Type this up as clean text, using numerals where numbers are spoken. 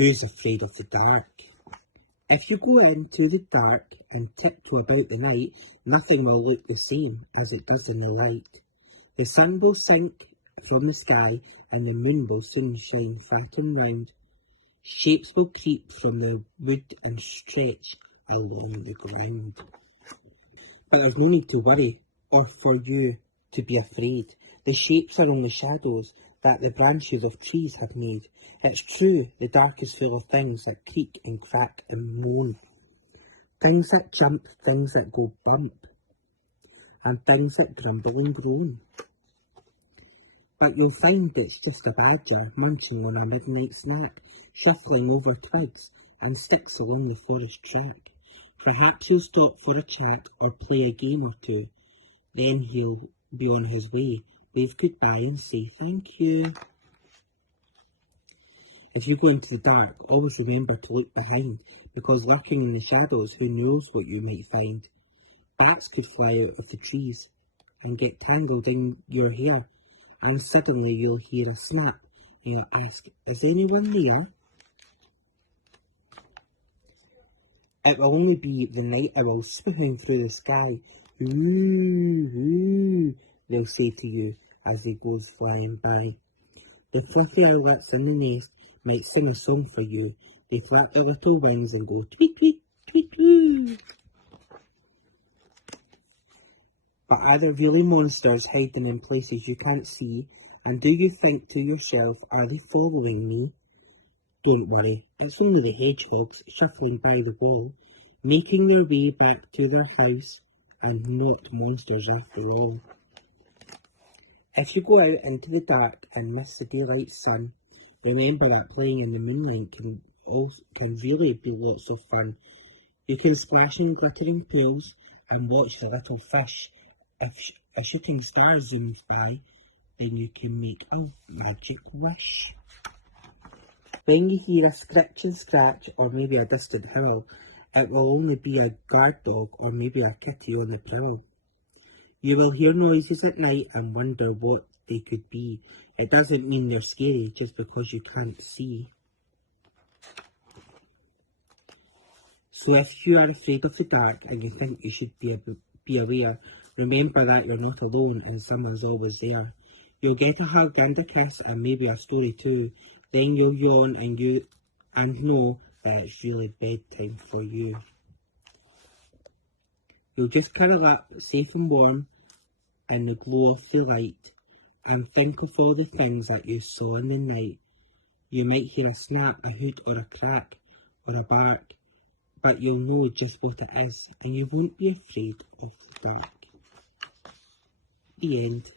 Who's afraid of the dark? If you go into the dark and tiptoe about the night, nothing will look the same as it does in the light. The sun will sink from the sky, and the moon will soon shine fat and round. Shapes will creep from the wood and stretch along the ground. But there's no need to worry, or for you to be afraid. The shapes are only shadows that the branches of trees have made. It's true, the dark is full of things that creak and crack and moan. Things that jump, things that go bump, and things that grumble and groan. But you'll find it's just a badger munching on a midnight snack, shuffling over twigs and sticks along the forest track. Perhaps he'll stop for a chat or play a game or two. Then he'll be on his way, wave goodbye and say thank you. If you go into the dark, always remember to look behind, because lurking in the shadows, who knows what you might find. Bats could fly out of the trees and get tangled in your hair, and suddenly you'll hear a snap and you'll ask, is anyone there? It will only be the night owl swooping through the sky. Ooh, ooh, they'll say to you as he goes flying by. The fluffy owlets in the nest might sing a song for you. They flap their little wings and go tweet, tweet, tweet, tweet. But are there really monsters hiding in places you can't see? And do you think to yourself, are they following me? Don't worry, it's only the hedgehogs shuffling by the wall, making their way back to their house, and not monsters after all. If you go out into the dark and miss the daylight sun, remember that playing in the moonlight can really be lots of fun. You can splash in glittering pools and watch the little fish. If a shooting star zooms by, then you can make a magic wish. When you hear a scritch and scratch, or maybe a distant howl, it will only be a guard dog or maybe a kitty on the prowl. You will hear noises at night and wonder what they could be. It doesn't mean they're scary just because you can't see. So if you are afraid of the dark and you think you should be aware, remember that you're not alone and someone's always there. You'll get a hug and a kiss and maybe a story too. Then you'll yawn and know that it's really bedtime for you. You'll just curl up, safe and warm, in the glow of the light, and think of all the things that you saw in the night. You might hear a snap, a hoot, or a crack, or a bark, but you'll know just what it is, and you won't be afraid of the dark. The end.